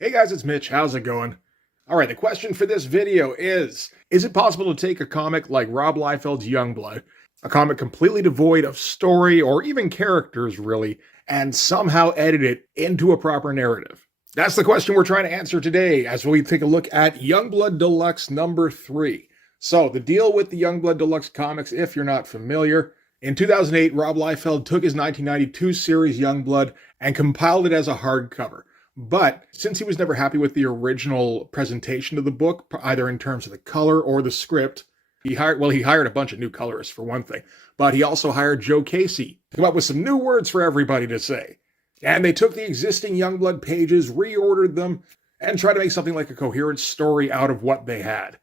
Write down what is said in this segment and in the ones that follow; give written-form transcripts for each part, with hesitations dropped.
Hey guys, it's Mitch. How's it going? All right, the question for this video is it possible to take a comic like Rob Liefeld's Youngblood, a comic completely devoid of story or even characters really, and somehow edit it into a proper narrative? That's the question we're trying to answer today as we take a look at Youngblood Deluxe number 3. So, the deal with the Youngblood Deluxe comics, if you're not familiar, in 2008, Rob Liefeld took his 1992 series Youngblood and compiled it as a hardcover. But since he was never happy with the original presentation of the book, either in terms of the color or the script, he hired a bunch of new colorists for one thing, but he also hired Joe Casey to come up with some new words for everybody to say. And they took the existing Youngblood pages, reordered them, and tried to make something like a coherent story out of what they had.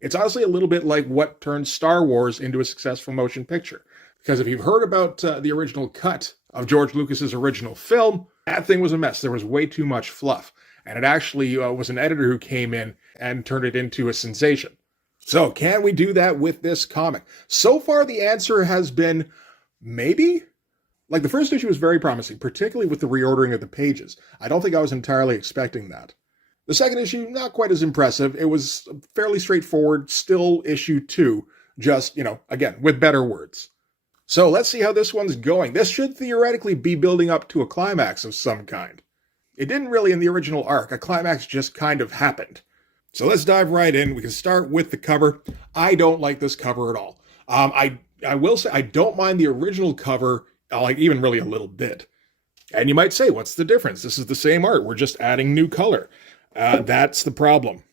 It's honestly a little bit like what turned Star Wars into a successful motion picture. Because if you've heard about the original cut of George Lucas's original film, that thing was a mess. There was way too much fluff. And it actually was an editor who came in and turned it into a sensation. So can we do that with this comic? So far, the answer has been maybe. Like, the first issue was very promising, particularly with the reordering of the pages. I don't think I was entirely expecting that. The second issue, not quite as impressive. It was fairly straightforward, still issue 2, just, again, with better words. So let's see how this one's going. This should theoretically be building up to a climax of some kind. It didn't really in the original arc. A climax just kind of happened. So let's dive right in. We can start with the cover. I don't like this cover at all. I will say I don't mind the original cover, like even really a little bit. And you might say, what's the difference? This is the same art. We're just adding new color. That's the problem.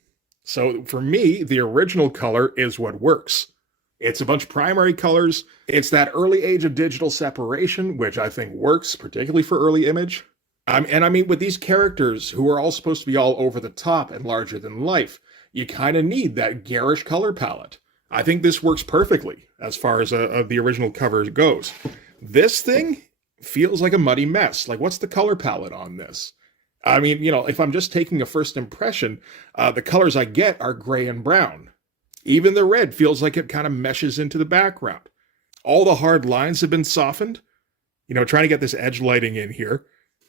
So for me, the original color is what works. It's a bunch of primary colors. It's that early age of digital separation, which I think works, particularly for early image. And I mean, with these characters who are all supposed to be all over the top and larger than life, you kind of need that garish color palette. I think this works perfectly as far as the original cover goes. This thing feels like a muddy mess. Like, what's the color palette on this? I mean, if I'm just taking a first impression, the colors I get are gray and brown. Even the red feels like it kind of meshes into the background. All the hard lines have been softened, trying to get this edge lighting in here.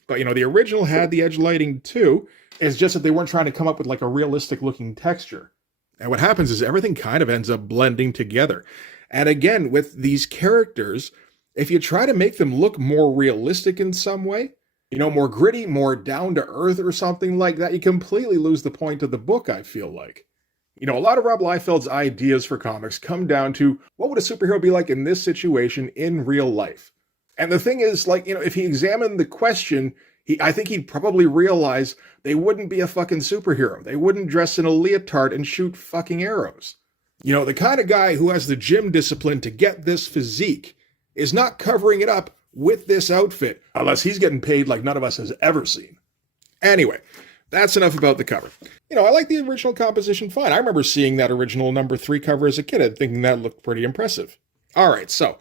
But, the original had the edge lighting too. It's just that they weren't trying to come up with like a realistic looking texture. And what happens is everything kind of ends up blending together. And again, with these characters, if you try to make them look more realistic in some way, more gritty, more down to earth or something like that, you completely lose the point of the book, I feel like. A lot of Rob Liefeld's ideas for comics come down to what would a superhero be like in this situation in real life? And the thing is, if he examined the question, I think he'd probably realize they wouldn't be a fucking superhero. They wouldn't dress in a leotard and shoot fucking arrows. The kind of guy who has the gym discipline to get this physique is not covering it up with this outfit unless he's getting paid like none of us has ever seen. Anyway, that's enough about the cover. I like the original composition fine. I remember seeing that original number 3 cover as a kid and thinking that looked pretty impressive. All right, so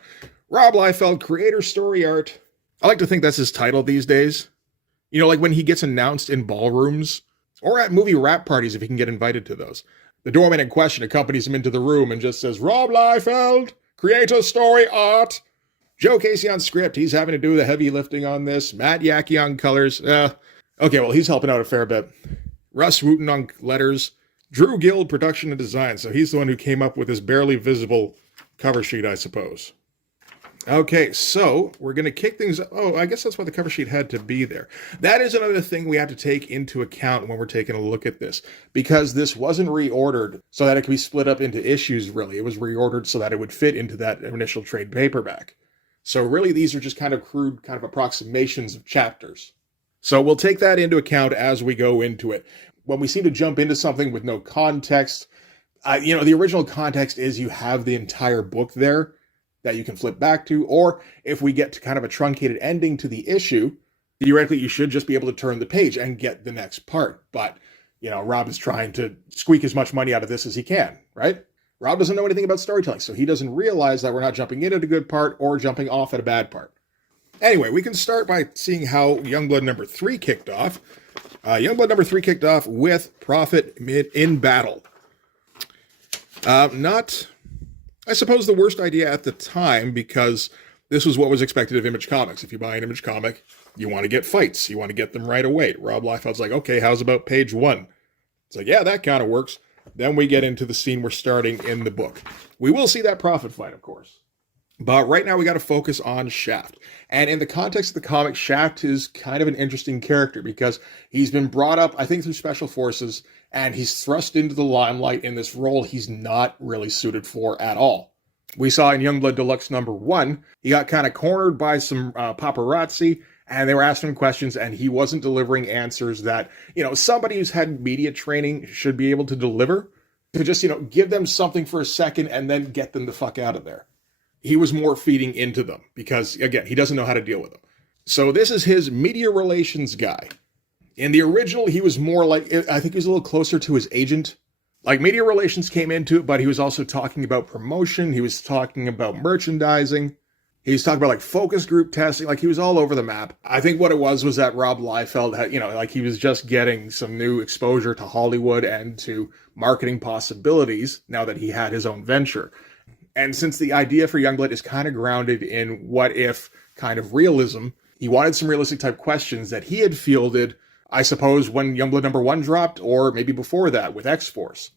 Rob Liefeld, creator story art. I like to think that's his title these days. Like when he gets announced in ballrooms or at movie wrap parties if he can get invited to those. The doorman in question accompanies him into the room and just says, Rob Liefeld, creator story art. Joe Casey on script. He's having to do the heavy lifting on this. Matt Yackey on colors. Okay, well, he's helping out a fair bit. Russ Wooten on letters. Drew Guild, production and design. So he's the one who came up with this barely visible cover sheet, I suppose. Okay, so we're going to kick things... Oh, I guess that's why the cover sheet had to be there. That is another thing we have to take into account when we're taking a look at this. Because this wasn't reordered so that it could be split up into issues, really. It was reordered so that it would fit into that initial trade paperback. So really, these are just kind of crude kind of approximations of chapters. So we'll take that into account as we go into it. When we seem to jump into something with no context, the original context is you have the entire book there that you can flip back to, or if we get to kind of a truncated ending to the issue, theoretically you should just be able to turn the page and get the next part. But, Rob is trying to squeak as much money out of this as he can, right? Rob doesn't know anything about storytelling, so he doesn't realize that we're not jumping in at a good part or jumping off at a bad part. Anyway, we can start by seeing how Youngblood number 3 kicked off. Youngblood number 3 kicked off with Prophet in battle. Not, I suppose, the worst idea at the time, because this was what was expected of Image Comics. If you buy an Image comic, You want to get fights. You want to get them right away. Rob Liefeld's like, okay, how's about page 1? It's like, yeah, that kind of works. Then we get into the scene we're starting in the book. We will see that prophet fight, of course. But right now we got to focus on Shaft. And in the context of the comic, Shaft is kind of an interesting character because he's been brought up, I think, through Special Forces, and he's thrust into the limelight in this role he's not really suited for at all. We saw in Youngblood Deluxe #1, he got kind of cornered by some paparazzi, and they were asking him questions, and he wasn't delivering answers that, somebody who's had media training should be able to deliver. To just, give them something for a second and then get them the fuck out of there. He was more feeding into them because, again, he doesn't know how to deal with them. So this is his media relations guy. In the original, he was more like, I think he was a little closer to his agent. Like, media relations came into it, but he was also talking about promotion. He was talking about merchandising. He was talking about, like, focus group testing. Like, he was all over the map. I think what it was that Rob Liefeld had, he was just getting some new exposure to Hollywood and to marketing possibilities now that he had his own venture. And since the idea for Youngblood is kind of grounded in what if kind of realism, he wanted some realistic type questions that he had fielded, I suppose, when Youngblood #1 dropped, or maybe before that with X-Force.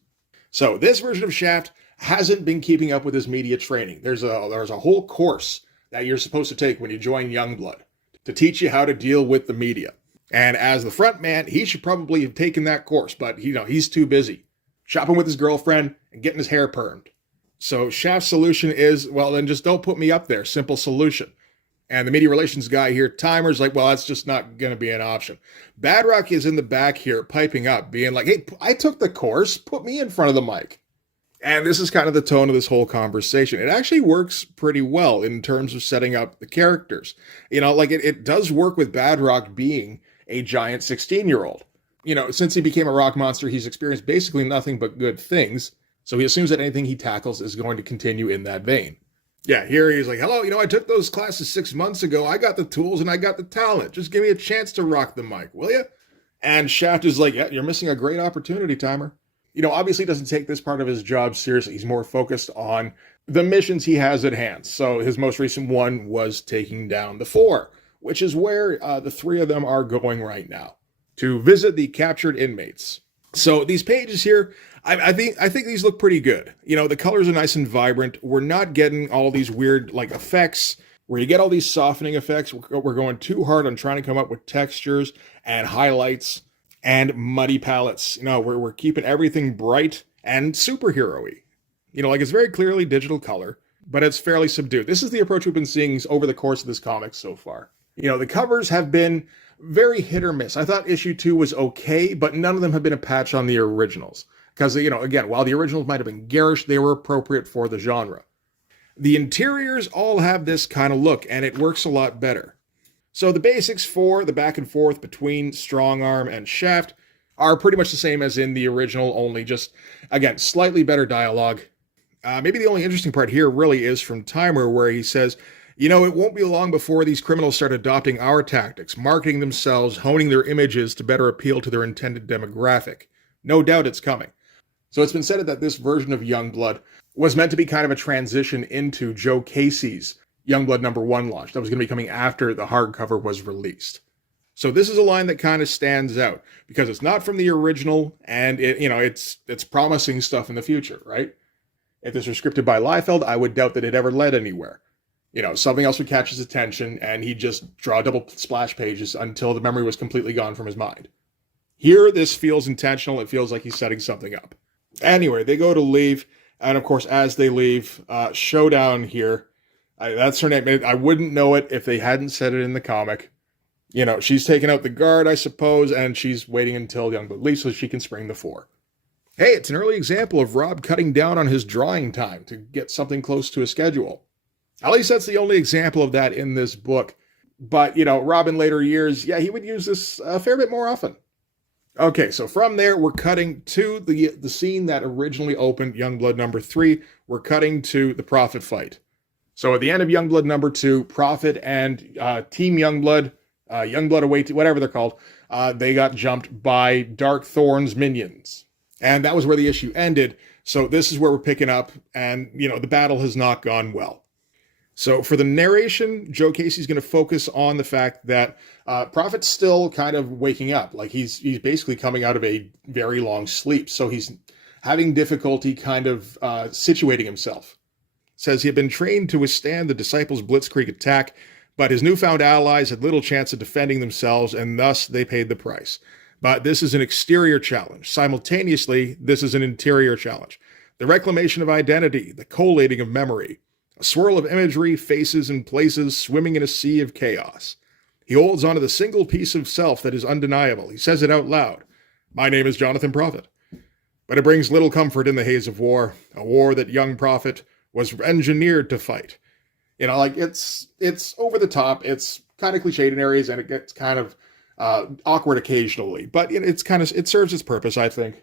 So this version of Shaft hasn't been keeping up with his media training. There's a whole course that you're supposed to take when you join Youngblood to teach you how to deal with the media. And as the front man, he should probably have taken that course, but he's too busy shopping with his girlfriend and getting his hair permed. So Shaft's solution is, well, then just don't put me up there. Simple solution. And the media relations guy here, Timer's like, well, that's just not going to be an option. Badrock is in the back here piping up, being like, hey, I took the course. Put me in front of the mic. And this is kind of the tone of this whole conversation. It actually works pretty well in terms of setting up the characters. It does work with Badrock being a giant 16-year-old. Since he became a rock monster, he's experienced basically nothing but good things. So he assumes that anything he tackles is going to continue in that vein. Yeah, here he's like, hello, I took those classes 6 months ago. I got the tools and I got the talent. Just give me a chance to rock the mic, will you? And Shaft is like, yeah, you're missing a great opportunity, Timer. Obviously doesn't take this part of his job seriously. He's more focused on the missions he has at hand. So his most recent one was taking down the 4, which is where the 3 of them are going right now, to visit the captured inmates. So these pages here, I think these look pretty good. The colors are nice and vibrant. We're not getting all these weird effects where you get all these softening effects. We're going too hard on trying to come up with textures and highlights and muddy palettes. We're keeping everything bright and superhero-y. It's very clearly digital color, but it's fairly subdued. This is the approach we've been seeing over the course of this comic so far. The covers have been very hit or miss. I thought issue 2 was okay, but none of them have been a patch on the originals. Because, again, while the originals might have been garish, they were appropriate for the genre. The interiors all have this kind of look, and it works a lot better. So the basics for the back and forth between Strongarm and Shaft are pretty much the same as in the original, only just, again, slightly better dialogue. Maybe the only interesting part here really is from Timer, where he says, it won't be long before these criminals start adopting our tactics, marketing themselves, honing their images to better appeal to their intended demographic. No doubt it's coming. So it's been said that this version of Youngblood was meant to be kind of a transition into Joe Casey's Youngblood #1 launch that was going to be coming after the hardcover was released. So this is a line that kind of stands out because it's not from the original, and it's promising stuff in the future, right? If this was scripted by Liefeld, I would doubt that it ever led anywhere. Something else would catch his attention, and he'd just draw double splash pages until the memory was completely gone from his mind. Here, this feels intentional. It feels like he's setting something up. Anyway, they go to leave, and of course, as they leave, Showdown here, that's her name. I wouldn't know it if they hadn't said it in the comic. She's taking out the guard, I suppose, and she's waiting until Youngblood leaves so she can spring the 4. Hey, it's an early example of Rob cutting down on his drawing time to get something close to a schedule. At least that's the only example of that in this book. But, Rob in later years, he would use this a fair bit more often. Okay, so from there, we're cutting to the scene that originally opened Youngblood #3. We're cutting to the Prophet fight. So at the end of Youngblood #2, Prophet and Team Youngblood, Youngblood Away, whatever they're called, they got jumped by Dark Thorn's minions. And that was where the issue ended. So this is where we're picking up, and, the battle has not gone well. So for the narration, Joe Casey's going to focus on the fact that Prophet's still kind of waking up. Like he's basically coming out of a very long sleep. So he's having difficulty kind of situating himself. Says he had been trained to withstand the disciples' blitzkrieg attack, but his newfound allies had little chance of defending themselves, and thus they paid the price. But this is an exterior challenge. Simultaneously, this is an interior challenge. The reclamation of identity, the collating of memory, a swirl of imagery, faces, and places swimming in a sea of chaos. He holds onto the single piece of self that is undeniable. He says it out loud. My name is Jonathan Prophet. But it brings little comfort in the haze of war, a war that young Prophet was engineered to fight. You know, like it's over the top. It's kind of cliched in areas, and it gets kind of awkward occasionally. But it serves its purpose, I think.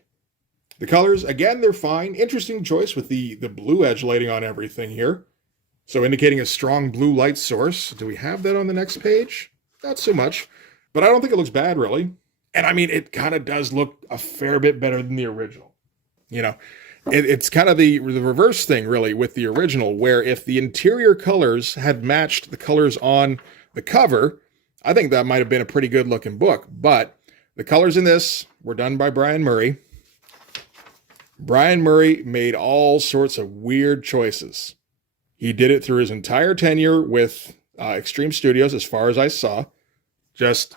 The colors, again, they're fine. Interesting choice with the blue edge lighting on everything here. So indicating a strong blue light source. Do we have that on the next page? Not so much. But I don't think it looks bad, really. And I mean, it kind of does look a fair bit better than the original. You know, it's kind of the reverse thing, really, with the original, where if the interior colors had matched the colors on the cover, I think that might have been a pretty good looking book. But the colors in this were done by Brian Murray. Brian Murray made all sorts of weird choices. He did it through his entire tenure with Extreme Studios, as far as I saw. Just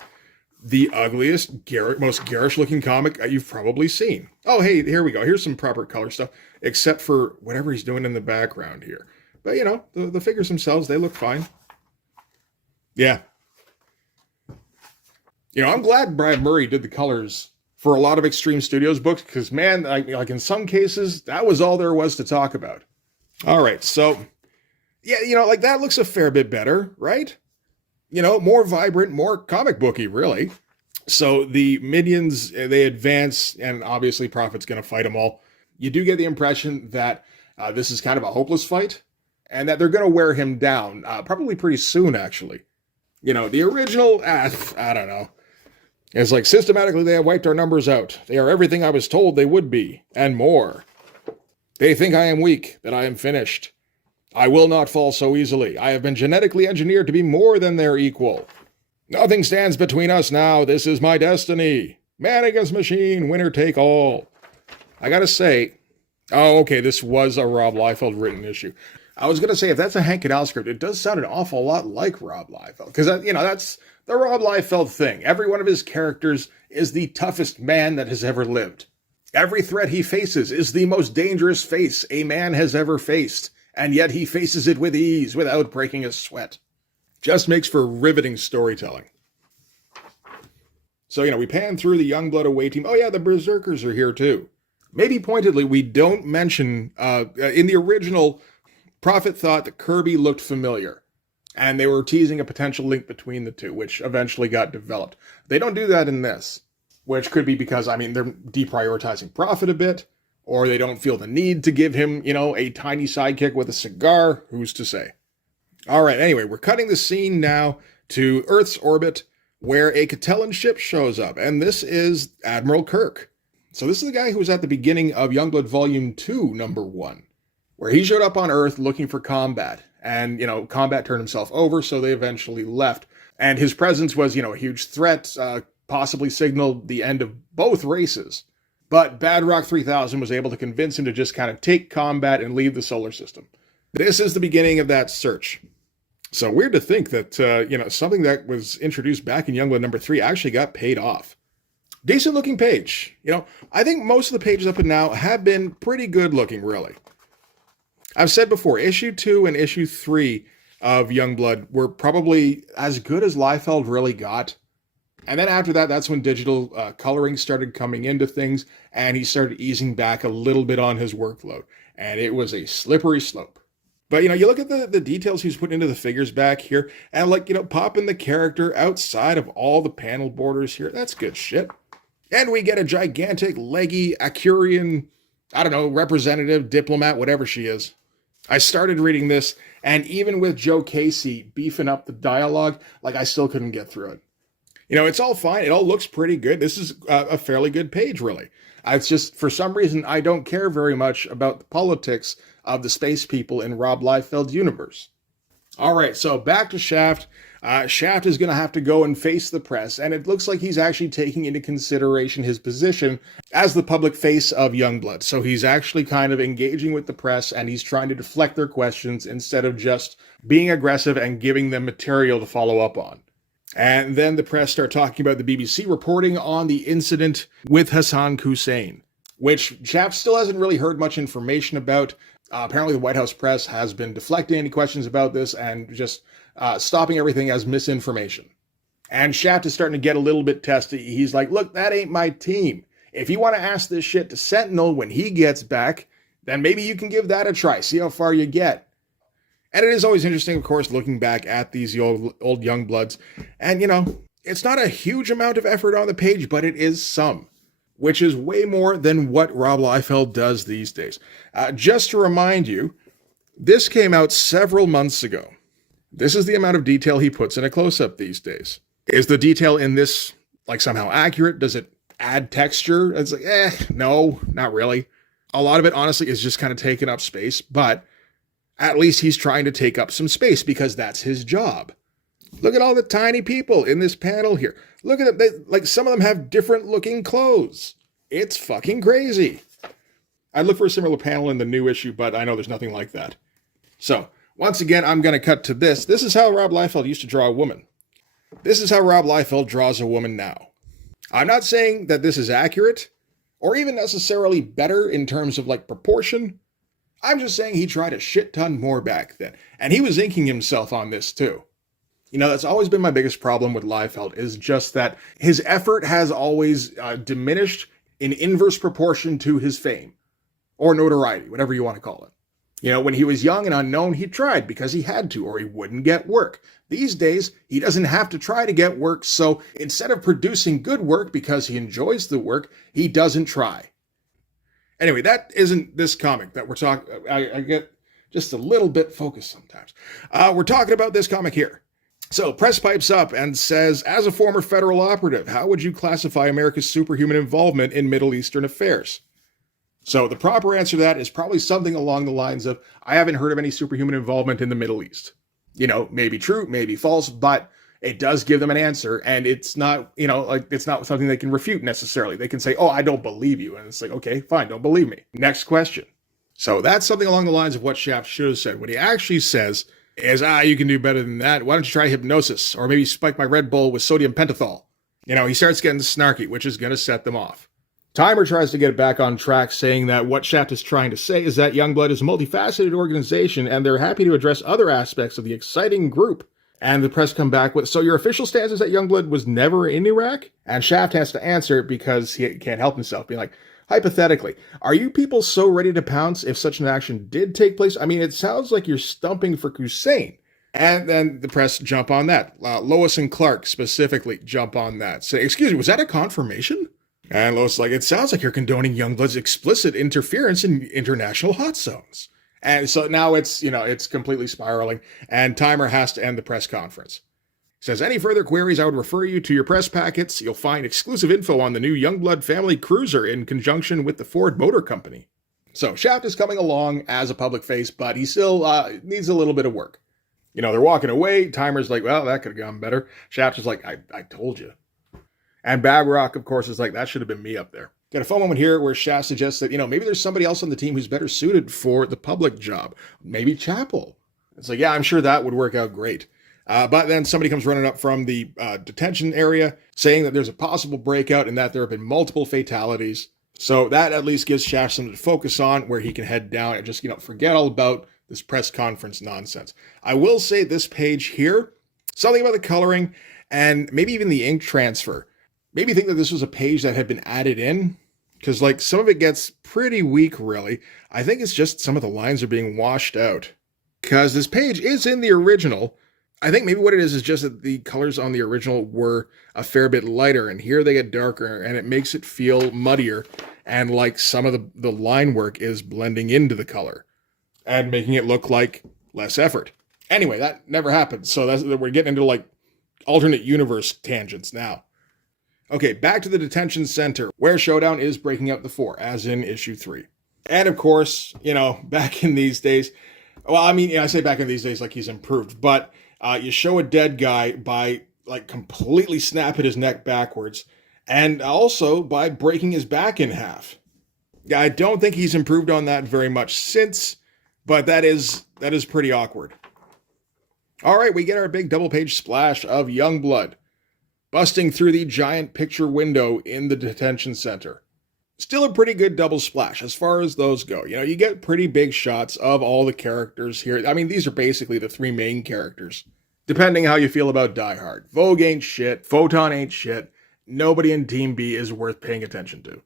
the ugliest, most garish-looking comic you've probably seen. Oh, hey, here we go. Here's some proper color stuff, except for whatever he's doing in the background here. But, you know, the figures themselves, they look fine. Yeah. You know, I'm glad Brian Murray did the colors for a lot of Extreme Studios books, because, man, like in some cases, that was all there was to talk about. All right, so, yeah, you know, like that looks a fair bit better, right? You know, more vibrant, more comic booky, really. So the minions, they advance, and obviously Prophet's going to fight them all. You do get the impression that this is kind of a hopeless fight, and that they're going to wear him down, probably pretty soon, actually. You know, the original, I don't know. It's like, systematically they have wiped our numbers out. They are everything I was told they would be, and more. They think I am weak, that I am finished. I will not fall so easily. I have been genetically engineered to be more than their equal. Nothing stands between us now. This is my destiny. Man against machine, winner take all. I gotta say, oh, okay, this was a Rob Liefeld written issue. I was gonna say, if that's a Hank Cadell script, it does sound an awful lot like Rob Liefeld. Because, you know, that's the Rob Liefeld thing. Every one of his characters is the toughest man that has ever lived. Every threat he faces is the most dangerous face a man has ever faced. And yet he faces it with ease, without breaking a sweat. Just makes for riveting storytelling. So, you know, we pan through the Youngblood away team. Oh yeah, the Berserkers are here too. Maybe pointedly, we don't mention, in the original, Prophet thought that Kirby looked familiar. And they were teasing a potential link between the two, which eventually got developed. They don't do that in this. Which could be because, I mean, they're deprioritizing Prophet a bit. Or they don't feel the need to give him, you know, a tiny sidekick with a cigar. Who's to say? All right, anyway, we're cutting the scene now to Earth's orbit, where a Catellan ship shows up. And this is Admiral Kirk. So this is the guy who was at the beginning of Youngblood Volume 2, number 1. Where he showed up on Earth looking for combat. And, you know, combat turned himself over, so they eventually left. And his presence was, you know, a huge threat, possibly signaled the end of both races. But Badrock 3000 was able to convince him to just kind of take combat and leave the solar system. This is the beginning of that search. So weird to think that, you know, something that was introduced back in Youngblood number 3 actually got paid off. Decent looking page. You know, I think most of the pages up and now have been pretty good looking, really. I've said before, issue 2 and issue 3 of Youngblood were probably as good as Liefeld really got. And then after that, that's when digital coloring started coming into things, and he started easing back a little bit on his workload. And it was a slippery slope. But, you know, you look at the details he's put into the figures back here, and, like, you know, popping the character outside of all the panel borders here. That's good shit. And we get a gigantic, leggy, Acurian, I don't know, representative, diplomat, whatever she is. I started reading this, and even with Joe Casey beefing up the dialogue, like, I still couldn't get through it. You know, it's all fine. It all looks pretty good. This is a fairly good page, really. It's just, for some reason, I don't care very much about the politics of the space people in Rob Liefeld's universe. All right, so back to Shaft. Shaft is going to have to go and face the press, and it looks like he's actually taking into consideration his position as the public face of Youngblood. So he's actually kind of engaging with the press, and he's trying to deflect their questions instead of just being aggressive and giving them material to follow up on. And then the press start talking about the BBC reporting on the incident with Hassan Hussein, which Shaft still hasn't really heard much information about. Apparently the White House press has been deflecting any questions about this and just stopping everything as misinformation. And Shaft is starting to get a little bit testy. He's like, look, that ain't my team. If you want to ask this shit to Sentinel when he gets back, then maybe you can give that a try. See how far you get. And it is always interesting, of course, looking back at these old Youngbloods. And, you know, it's not a huge amount of effort on the page, but it is some, which is way more than what Rob Liefeld does these days. Just to remind you, this came out several months ago. This is the amount of detail he puts in a close-up these days. Is the detail in this, like, somehow accurate? Does it add texture? It's like, no, not really. A lot of it, honestly, is just kind of taking up space, but at least he's trying to take up some space because that's his job. Look at all the tiny people in this panel here. Look at them. Like, some of them have different looking clothes. It's fucking crazy. I'd look for a similar panel in the new issue, but I know there's nothing like that. So, once again, I'm going to cut to this. This is how Rob Liefeld used to draw a woman. This is how Rob Liefeld draws a woman now. I'm not saying that this is accurate, or even necessarily better in terms of, like, proportion. I'm just saying he tried a shit ton more back then. And he was inking himself on this, too. You know, that's always been my biggest problem with Liefeld, is just that his effort has always diminished in inverse proportion to his fame. Or notoriety, whatever you want to call it. You know, when he was young and unknown, he tried because he had to, or he wouldn't get work. These days, he doesn't have to try to get work, so instead of producing good work because he enjoys the work, he doesn't try. Anyway, that isn't this comic that we're talking. I get just a little bit focused sometimes. We're talking about this comic here. So, press pipes up and says, as a former federal operative, how would you classify America's superhuman involvement in Middle Eastern affairs? So, the proper answer to that is probably something along the lines of, I haven't heard of any superhuman involvement in the Middle East. You know, maybe true, maybe false, but it does give them an answer, and it's not, you know, like, it's not something they can refute necessarily. They can say, oh, I don't believe you, and it's like, okay, fine, don't believe me. Next question. So that's something along the lines of what Shaft should have said. What he actually says is, you can do better than that. Why don't you try hypnosis, or maybe spike my Red Bull with sodium pentothal? You know, he starts getting snarky, which is going to set them off. Timer tries to get it back on track, saying that what Shaft is trying to say is that Youngblood is a multifaceted organization, and they're happy to address other aspects of the exciting group. And the press come back with, so your official stance is that Youngblood was never in Iraq? And Shaft has to answer because he can't help himself, being like, hypothetically, are you people so ready to pounce if such an action did take place? I mean, it sounds like you're stumping for Hussein. And then the press jump on that. Lois and Clark specifically jump on that. Say, excuse me, was that a confirmation? And Lois is like, it sounds like you're condoning Youngblood's explicit interference in international hot zones. And so now it's, you know, it's completely spiraling, and Timer has to end the press conference. He says, any further queries, I would refer you to your press packets. You'll find exclusive info on the new Youngblood family cruiser in conjunction with the Ford Motor Company. So Shaft is coming along as a public face, but he still needs a little bit of work. You know, they're walking away. Timer's like, well, that could have gone better. Shaft is like, I told you. And Bagrock, of course, is like, that should have been me up there. Got a phone moment here where Shaft suggests that, you know, maybe there's somebody else on the team who's better suited for the public job. Maybe Chapel. It's like, yeah, I'm sure that would work out great. But then somebody comes running up from the detention area saying that there's a possible breakout and that there have been multiple fatalities. So that at least gives Shaft something to focus on where he can head down and just, you know, forget all about this press conference nonsense. I will say this page here, something about the coloring and maybe even the ink transfer. Maybe think that this was a page that had been added in, because like some of it gets pretty weak, really. I think it's just some of the lines are being washed out. Because this page is in the original. I think maybe what it is just that the colors on the original were a fair bit lighter, and here they get darker, and it makes it feel muddier, and like some of the line work is blending into the color, and making it look like less effort. Anyway, that never happened, so we're getting into like alternate universe tangents now. Okay, back to the detention center, where Showdown is breaking up the four, as in issue 3. And of course, you know, back in these days, Well, I mean, yeah, I say back in these days like he's improved, but you show a dead guy by like completely snapping his neck backwards and also by breaking his back in half. Yeah, I don't think he's improved on that very much since, but that is pretty awkward. All right, we get our big double page splash of Youngblood busting through the giant picture window in the detention center. Still a pretty good double splash as far as those go. You know, you get pretty big shots of all the characters here. I mean, these are basically the three main characters, depending how you feel about Die Hard. Vogue ain't shit. Photon ain't shit. Nobody in Team B is worth paying attention to.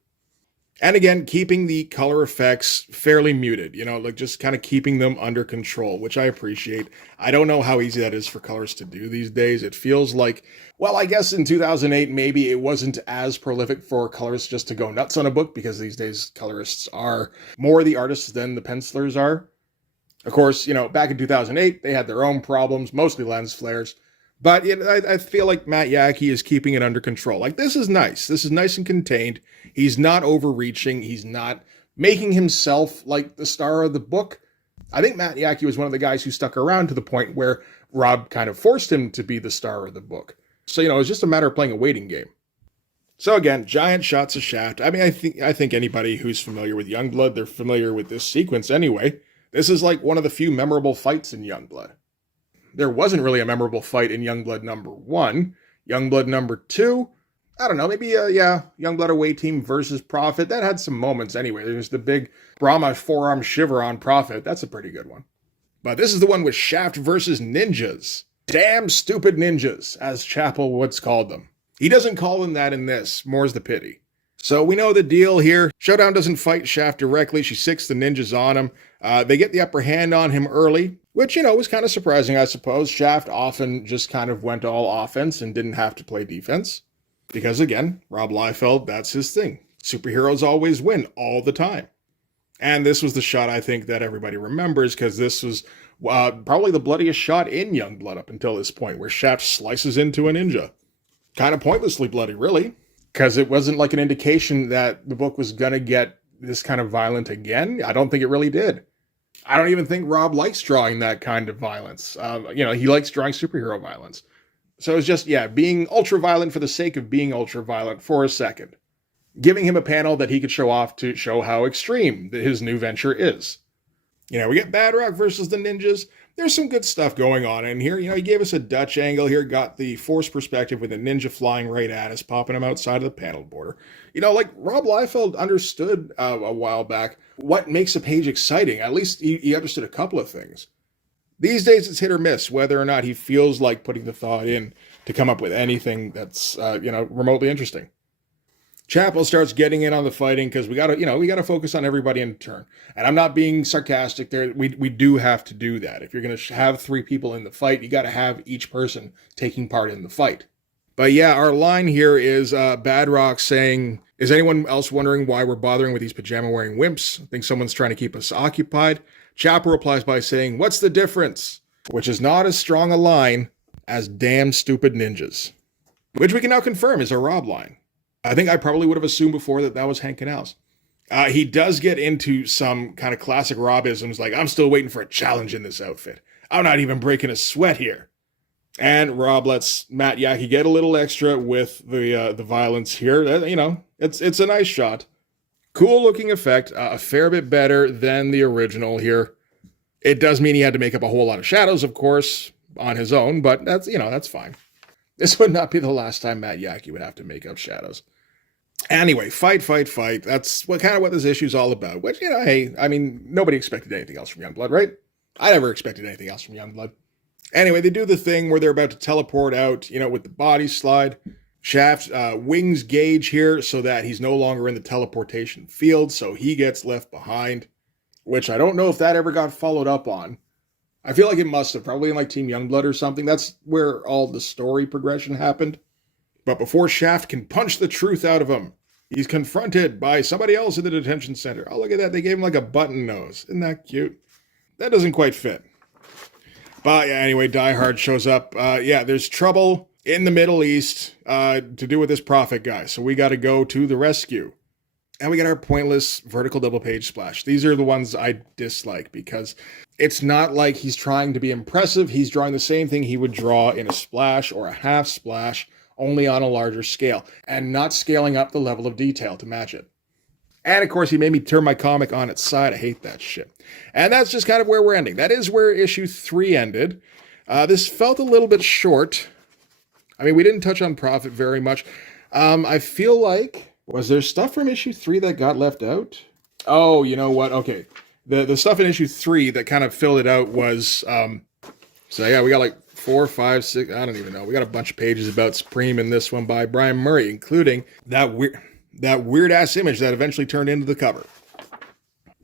And again, keeping the color effects fairly muted, you know, like just kind of keeping them under control, which I appreciate. I don't know how easy that is for colors to do these days. It feels like, well, I guess in 2008, maybe it wasn't as prolific for colorists just to go nuts on a book, because these days colorists are more the artists than the pencilers are. Of course, you know, back in 2008, they had their own problems, mostly lens flares. But I feel like Matt Yackee is keeping it under control. Like, this is nice. This is nice and contained. He's not overreaching. He's not making himself like the star of the book. I think Matt Yackee was one of the guys who stuck around to the point where Rob kind of forced him to be the star of the book. So, you know, it was just a matter of playing a waiting game. So again, giant shots of Shaft. I mean, I think anybody who's familiar with Youngblood, they're familiar with this sequence anyway. This is like one of the few memorable fights in Youngblood. There wasn't really a memorable fight in Youngblood #1. Youngblood #2, I don't know, maybe, Youngblood away team versus Prophet. That had some moments anyway. There's the big Brahma forearm shiver on Prophet. That's a pretty good one. But this is the one with Shaft versus ninjas. Damn stupid ninjas, as Chappell Woods called them. He doesn't call them that in this, more's the pity. So we know the deal here. Showdown doesn't fight Shaft directly. She sicks the ninjas on him. They get the upper hand on him early, which, you know, was kind of surprising, I suppose. Shaft often just kind of went all offense and didn't have to play defense. Because, again, Rob Liefeld, that's his thing. Superheroes always win all the time. And this was the shot, I think, that everybody remembers, because this was probably the bloodiest shot in Youngblood up until this point, where Shaft slices into a ninja. Kind of pointlessly bloody, really, because it wasn't like an indication that the book was going to get this kind of violent again. I don't think it really did. I don't even think Rob likes drawing that kind of violence. You know, he likes drawing superhero violence. So it's just, being ultra-violent for the sake of being ultra-violent for a second. Giving him a panel that he could show off to show how extreme his new venture is. You know, we get Badrock versus the ninjas. There's some good stuff going on in here. You know, he gave us a Dutch angle here, got the forced perspective with a ninja flying right at us, popping him outside of the panel border. You know, like Rob Liefeld understood a while back what makes a page exciting. At least he understood a couple of things. These days it's hit or miss whether or not he feels like putting the thought in to come up with anything that's, remotely interesting. Chappell starts getting in on the fighting because we gotta focus on everybody in turn. And I'm not being sarcastic there. We do have to do that. If you're going to have three people in the fight, you got to have each person taking part in the fight. But yeah, our line here is Badrock saying, "Is anyone else wondering why we're bothering with these pajama-wearing wimps? I think someone's trying to keep us occupied." Chappell replies by saying, "What's the difference?" Which is not as strong a line as "damn stupid ninjas," which we can now confirm is a Rob line. I think I probably would have assumed before that was Hank Canals. He does get into some kind of classic Robisms, like, "I'm still waiting for a challenge in this outfit. I'm not even breaking a sweat here." And Rob lets Matt Yackee get a little extra with the violence here. It's a nice shot. Cool looking effect, a fair bit better than the original here. It does mean he had to make up a whole lot of shadows, of course, on his own, but that's fine. This would not be the last time Matt Yackee would have to make up shadows. Anyway, fight. That's what this issue's all about. Which, hey, I mean, nobody expected anything else from Youngblood, right? I never expected anything else from Youngblood. Anyway, they do the thing where they're about to teleport out, with the body slide. Shaft wings Gage here so that he's no longer in the teleportation field, so he gets left behind, which I don't know if that ever got followed up on. I feel like it must have, probably in like Team Youngblood or something. That's where all the story progression happened. But before Shaft can punch the truth out of him, he's confronted by somebody else in the detention center. Oh, look at that. They gave him like a button nose. Isn't that cute? That doesn't quite fit. But yeah, anyway, Die Hard shows up. There's trouble in the Middle East to do with this Prophet guy. So we got to go to the rescue. And we get our pointless vertical double page splash. These are the ones I dislike because It's not like he's trying to be impressive. He's drawing the same thing he would draw in a splash or a half splash, only on a larger scale, and not scaling up the level of detail to match it. And of course, he made me turn my comic on its side. I hate that shit. And that's just kind of where we're ending. That is where issue 3 ended. This felt a little bit short. I mean, we didn't touch on Prophet very much. I feel like, was there stuff from issue 3 that got left out? Oh, you know what? Okay. The stuff in issue 3 that kind of filled it out was, so yeah, we got like 4, 5, 6, I don't even know. We got a bunch of pages about Supreme in this one by Brian Murray, including that weird-ass image that eventually turned into the cover.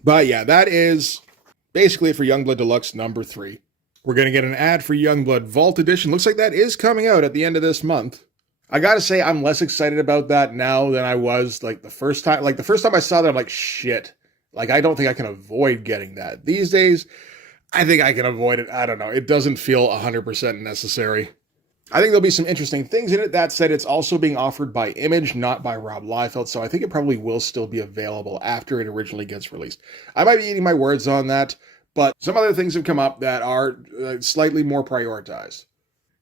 But yeah, that is basically it for Youngblood Deluxe number 3. We're going to get an ad for Youngblood Vault Edition. Looks like that is coming out at the end of this month. I gotta say, I'm less excited about that now than I was like the first time. Like the first time I saw that, I'm like, shit. Like, I don't think I can avoid getting that. These days, I think I can avoid it. I don't know. It doesn't feel 100% necessary. I think there'll be some interesting things in it. That said, it's also being offered by Image, not by Rob Liefeld, so I think it probably will still be available after it originally gets released. I might be eating my words on that, but some other things have come up that are slightly more prioritized.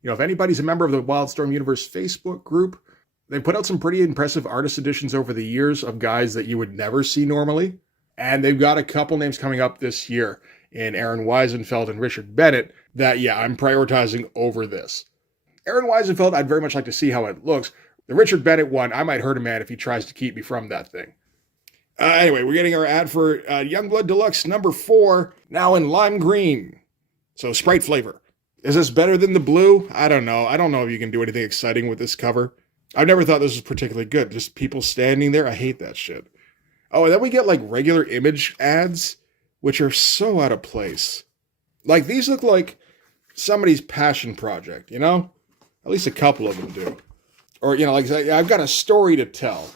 You know, if anybody's a member of the Wildstorm Universe Facebook group, they put out some pretty impressive artist editions over the years of guys that you would never see normally. And they've got a couple names coming up this year in Aaron Weisenfeld and Richard Bennett that, yeah, I'm prioritizing over this. Aaron Weisenfeld, I'd very much like to see how it looks. The Richard Bennett one, I might hurt a man if he tries to keep me from that thing. Anyway, we're getting our ad for Youngblood Deluxe number 4, now in lime green. So Sprite flavor. Is this better than the blue? I don't know. I don't know if you can do anything exciting with this cover. I've never thought this was particularly good. Just people standing there. I hate that shit. Oh, and then we get like regular Image ads, which are so out of place. Like, these look like somebody's passion project, you know? At least a couple of them do. Or, you know, like, I've got a story to tell.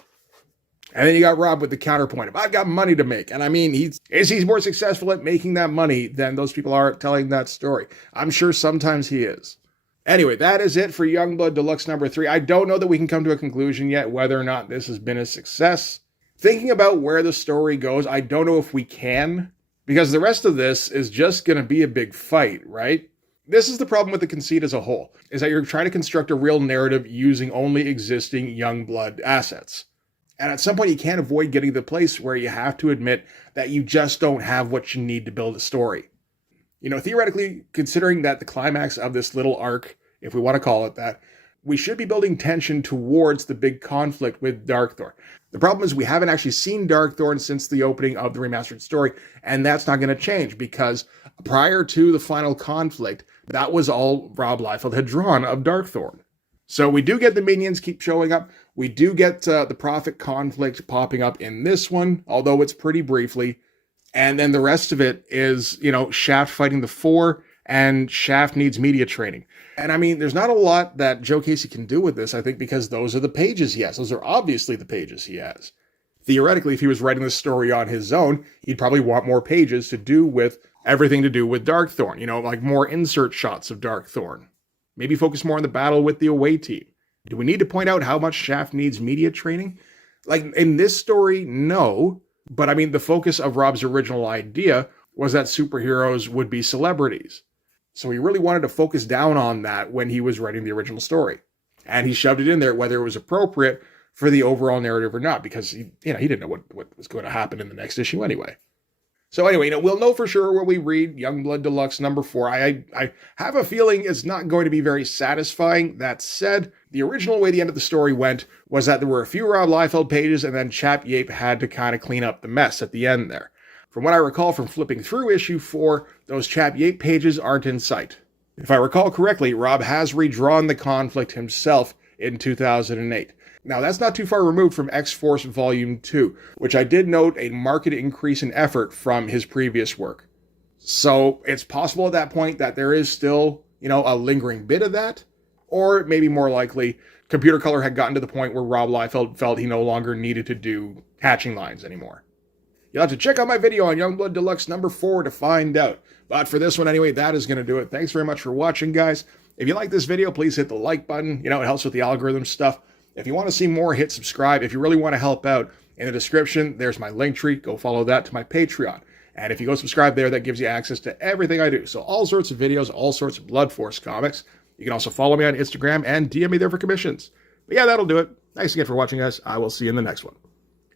And then you got Rob with the counterpoint of, I've got money to make. And I mean, he's more successful at making that money than those people are at telling that story. I'm sure sometimes he is. Anyway, that is it for Youngblood Deluxe number 3. I don't know that we can come to a conclusion yet whether or not this has been a success. Thinking about where the story goes, I don't know if we can, because the rest of this is just going to be a big fight, right? This is the problem with the conceit as a whole, is that you're trying to construct a real narrative using only existing Youngblood assets. And at some point, you can't avoid getting to the place where you have to admit that you just don't have what you need to build a story. You know, theoretically, considering that the climax of this little arc, if we want to call it that, we should be building tension towards the big conflict with Darkthorn. The problem is we haven't actually seen Darkthorn since the opening of the remastered story, and that's not going to change because prior to the final conflict, that was all Rob Liefeld had drawn of Darkthorn. So we do get the minions keep showing up. We do get the Prophet conflict popping up in this one, although it's pretty briefly. And then the rest of it is, you know, Shaft fighting the Four, and Shaft needs media training. And I mean, there's not a lot that Joe Casey can do with this, I think, because those are the pages he has. Those are obviously the pages he has. Theoretically, if he was writing this story on his own, he'd probably want more pages to do with everything to do with Darkthorn. You know, like more insert shots of Darkthorn. Maybe focus more on the battle with the away team. Do we need to point out how much Shaft needs media training? Like, in this story, no. But I mean, the focus of Rob's original idea was that superheroes would be celebrities. So he really wanted to focus down on that when he was writing the original story. And he shoved it in there whether it was appropriate for the overall narrative or not, because he didn't know what was going to happen in the next issue anyway. So anyway, we'll know for sure when we read Youngblood Deluxe number 4. I have a feeling it's not going to be very satisfying. That said, the original way the end of the story went was that there were a few Rob Liefeld pages, and then Chap Yape had to kind of clean up the mess at the end there. From what I recall from flipping through issue 4, those Chap Yape pages aren't in sight. If I recall correctly, Rob has redrawn the conflict himself in 2008. Now, that's not too far removed from X-Force Volume 2, which I did note a marked increase in effort from his previous work. So it's possible at that point that there is still, a lingering bit of that, or maybe more likely, Computer Color had gotten to the point where Rob Liefeld felt he no longer needed to do hatching lines anymore. You'll have to check out my video on Youngblood Deluxe number 4 to find out. But for this one anyway, that is going to do it. Thanks very much for watching, guys. If you like this video, please hit the like button. It helps with the algorithm stuff. If you want to see more, hit subscribe. If you really want to help out, in the description, there's my link tree. Go follow that to my Patreon. And if you go subscribe there, that gives you access to everything I do. So all sorts of videos, all sorts of Blood Force comics. You can also follow me on Instagram and DM me there for commissions. But yeah, that'll do it. Thanks again for watching, guys. I will see you in the next one.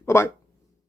Bye-bye.